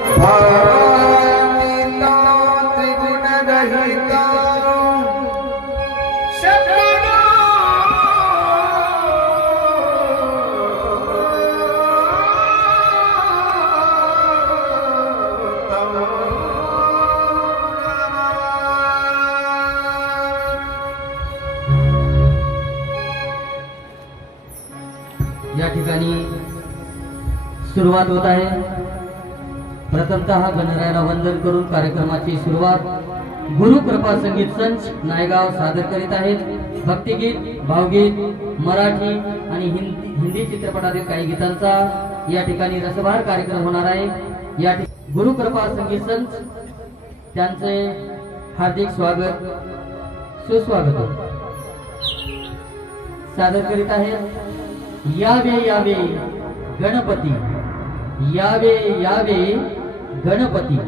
भावातीता त्रिगुणरहिता शब्दना या ठिकाणी सुरुवात होत आहे। प्रथमतः गणरायाला वंदन करून कार्यक्रमाची सुरुवात गुरु कृपा संगीत संच नायगाव सादर करीत आहेत। भक्तिगीत, भावगीत, मराठी आणि हिंदी चित्रपटातील काही गीतांचा या ठिकाणी रसभार कार्यक्रम होणार आहे। या गुरु कृपा संगीत संच त्यांचे हार्दिक स्वागत सुस्वागत सादर करीत आहेत। यावे यावे गणपती, यावे यावे गणपती।